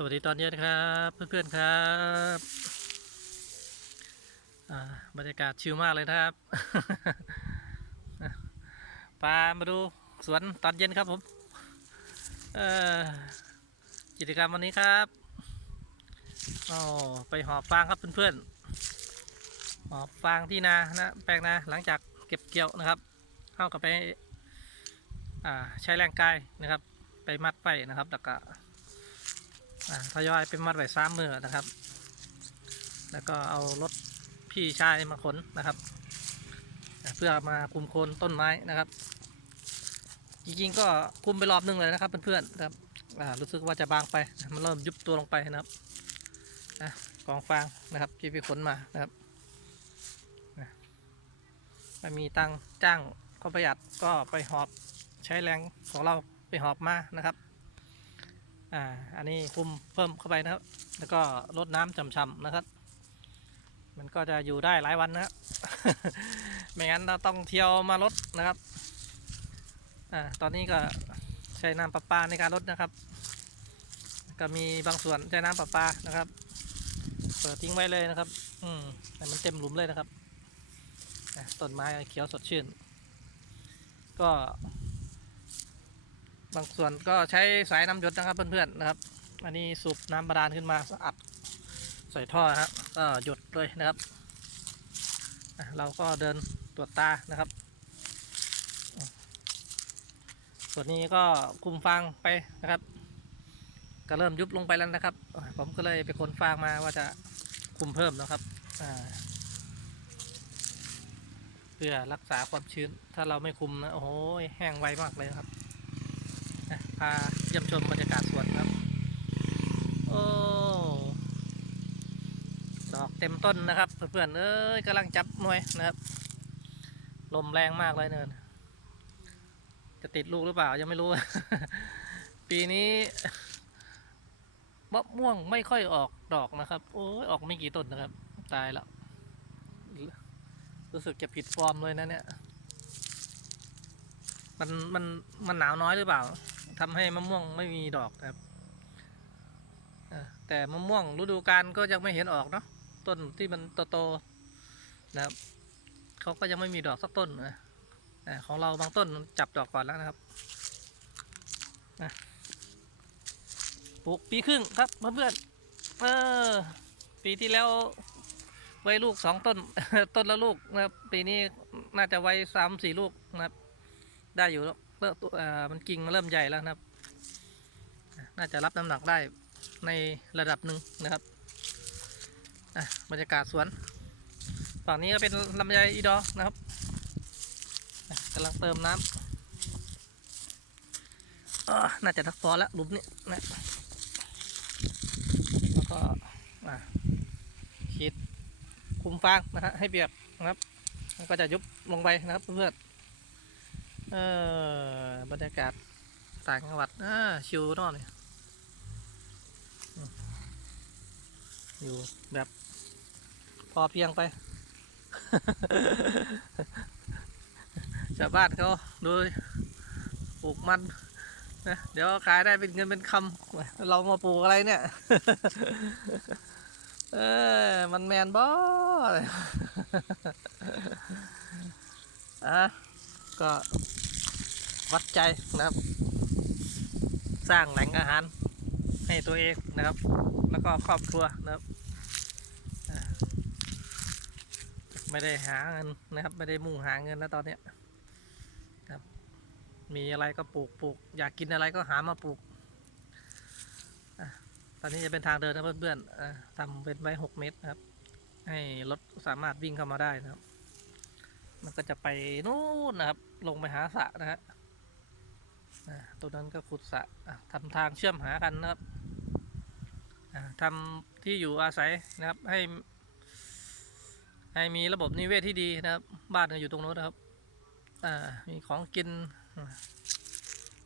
สวัสดีตอนเย็นครับเพื่อนๆครับอ่าบรรยากาศชิลมากเลยนะครับปามาดูสวนตอนเย็นครับผมเอ่อกิจกรรมวันนี้ครับอ๋อไปหอบฟางครับเพื่อนๆหอบฟางที่นานะแปลงนาหลังจากเก็บเกี่ยวนะครับเข้ากับไปอ่าใช้แรงกายนะครับ ไปมัดไปนะครับแล้วก็ ทยอยเป็นมัดไว้ซ้ำมือนะครับ แล้วก็เอารถพี่ชายมาขนนะครับ เพื่อมาคุมโคนต้นไม้นะครับ จริงๆก็คุมไปรอบนึงเลยนะครับเพื่อนๆนะครับรู้สึกว่าจะบางไปมันเริ่มยุบตัวลงไปนะครับอกองฟางนะครับที่ไปขนมานะครับอะไม่มีตังจ้างก็ประหยัดก็ไปหอบใช้แรงของเราไปหอบมานะครับ อ่า อันนี้คุมเพิ่มเข้าไปนะครับ แล้วก็ลดน้ำช่ำๆนะครับ มันก็จะอยู่ได้หลายวันนะครับ ไม่งั้นเราต้องเที่ยวมาลดนะครับ อ่า ตอนนี้ก็ใช้น้ำประปาในการลดนะครับ ก็มีบางส่วนใช้น้ำประปานะครับ เปิดทิ้งไว้เลยนะครับ อืมแต่มันเต็มหลุมเลยนะครับต้นไม้เขียวสดชื่น ก็ บางส่วนก็ใช้สายน้ำหยดนะครับเพื่อนๆนะครับ อันนี้สูบน้ำบาดาลขึ้นมาสะอัดใส่ท่อนะครับก็หยดเลยนะครับ เราก็เดินตรวจตานะครับ ส่วนนี้ก็คุมฟางไปนะครับ ก็เริ่มยุบลงไปแล้วนะครับ ผมก็เลยไปขนฟางมาว่าจะคุมเพิ่มนะครับเพื่อรักษาความชื้น ถ้าเราไม่คุมนะโอ้โหแห้งไวมากเลยครับ พาเยี่ยมชมบรรยากาศสวนครับ โอ้ดอกเต็มต้นนะครับเพื่อนๆเอ้ยกำลังจับหน่วยนะครับ ลมแรงมากเลยเนินจะติดลูกหรือเปล่ายังไม่รู้ ปีนี้มะม่วงไม่ค่อยออกดอกนะครับ โอ้ยออกไม่กี่ต้นนะครับ ตายแล้ว รู้สึกจะผิดฟอร์มเลยนะเนี่ย มันมันมันหนาวน้อยหรือเปล่า ทำให้มะม่วงไม่มีดอกครับแต่มะม่วงฤดูกาลก็ยังไม่เห็นออกเนาะต้นที่มันโตๆนะครับเขาก็ยังไม่มีดอกสักต้นนะของเราบางต้นจับดอกก่อนแล้วนะครับนะปลูกปีครึ่งครับเพื่อนเออปีที่แล้วไว้ลูกสองต้น ต้นละลูกนะครับปีนี้น่าจะไว้สามสี่ลูกนะครับ ได้อยู่แล้ว เริ่มตัวมันกิ่งมันเริ่มใหญ่แล้วนะครับ น่าจะรับน้ำหนักได้ในระดับหนึ่งนะครับอะบรรยากาศสวน ฝั่งนี้ก็เป็นลำไยอีดอนะครับกำลังเติมน้ำอ่าน่าจะทักพอแล้วหลุมนี้นะแล้วก็อะฉีดคุมฟางนะฮะให้เปียกนะครับ ก็จะยุบลงไปนะครับเพื่อน เออบรรยากาศต่างจังหวัดอ่าชิวเนอนเนี่ยอืมอยู่แบบ พอเพียงไป ชาวบ้านเขาดูปลูกมันนะเดี๋ยวขายได้เป็นเงินเป็นคำเรามาปลูกอะไรเนี่ย เออมันแมนบ่อะ ก็วัดใจนะครับ สร้างแหล่งอาหารให้ตัวเองนะครับ แล้วก็ครอบครัวนะครับ ไม่ได้หาเงินนะครับ ไม่ได้มุ่งหาเงินแล้วตอนเนี้ยครับ มีอะไรก็ปลูกปลูกอยากกินอะไรก็หามาปลูกตอนนี้จะเป็นทางเดินนะเพื่อนๆทำเป็นไว้หกเมตรนะครับ ให้รถสามารถวิ่งเข้ามาได้นะครับ มันก็จะไปนู่นนะครับ ลงไปหาสระนะฮะตัวนั้นก็ขุดสระทำทางเชื่อมหากันนะครับอ่าทำที่อยู่อาศัยนะครับให้ให้มีระบบนิเวศที่ดีนะครับ บ้านก็อยู่ตรงโน้นนะครับมีของกิน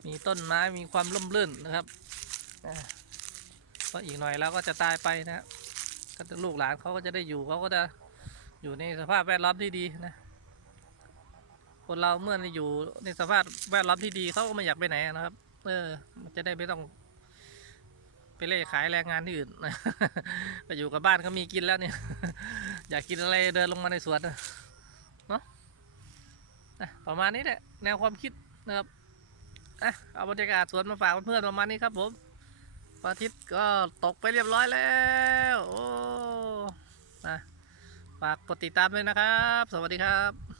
มีต้นไม้มีความร่มรื่นนะครับอ่าเพราะอีกหน่อยเราก็จะตายไปนะก็จะลูกหลานเขาก็จะได้อยู่เขาก็จะอยู่ในสภาพแวดล้อมที่ดีนะ คนเราเมื่ออยู่ในสภาพแวดล้อมที่ดีเขาก็ไม่อยากไปไหนนะครับ เออ มันจะได้ไม่ต้อง ไปเล่ขายแรงงานที่อื่นไปอยู่กับบ้านก็มีกินแล้วเนี่ย อยากกินอะไรเดินลงมาในสวนเนาะประมาณนี้แหละแนวความคิดนะครับอะเอาบรรยากาศสวนมาฝากเพื่อนๆประมาณนี้ครับผมพระอาทิตย์ก็ตกไปเรียบร้อยแล้วโอ้นะฝากกดติดตามด้วยนะครับ สวัสดีครับ